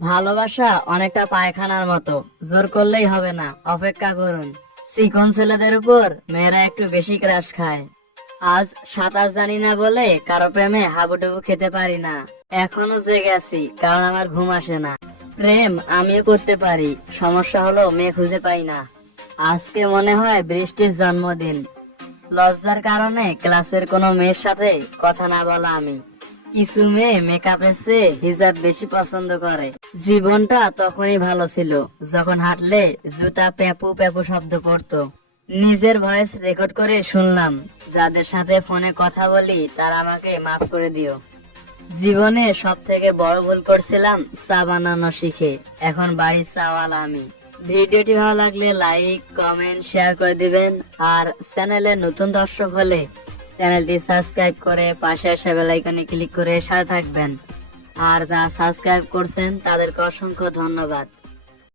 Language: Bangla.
ভালোবাসা অনেকটা পায়খানার মতো, জোর করলেই হবে না, অপেক্ষা করুন। চিকন ছেলেদের উপর মেয়েরা একটু বেশি ক্রাশ খায়। আজ সাঁতার জানি না বলে কারো প্রেমে হাবুডুবু খেতে পারি না। এখনো জেগে আছি কারণ আমার ঘুম আসে না। প্রেম আমিও করতে পারি, সমস্যা হলো মেয়ে খুঁজে পাই না। আজকে মনে হয় বৃষ্টির জন্মদিন। লজ্জার কারণে ক্লাসের কোনো মেয়ের সাথে কথা না বলা আমি। কিছু মেয়ে মেকআপের চেয়ে হিজাব বেশি পছন্দ করে। জীবনটা তখনই ভালো ছিল যখন হাঁটলে জুতা প্যাপু প্যাপু শব্দ করতো। নিজের ভয়েস রেকর্ড করে শুনলাম। যাদের সাথে ফোনে কথা বলি তারা আমাকে মাফ করে দিও। জীবনে সব থেকে বড় ভুল করছিলাম চা বানানো শিখে, এখন বাড়ির চাওয়ালা আমি। ভিডিওটি ভালো লাগলে লাইক কমেন্ট শেয়ার করে দিবেন, আর চ্যানেলে নতুন দর্শক হলে চ্যানেলটি সাবস্ক্রাইব করে পাশে আসা বেল আইকনে ক্লিক করে সাথে থাকবেন। আর যারা সাবস্ক্রাইব করছেন তাদেরকে অসংখ্য ধন্যবাদ।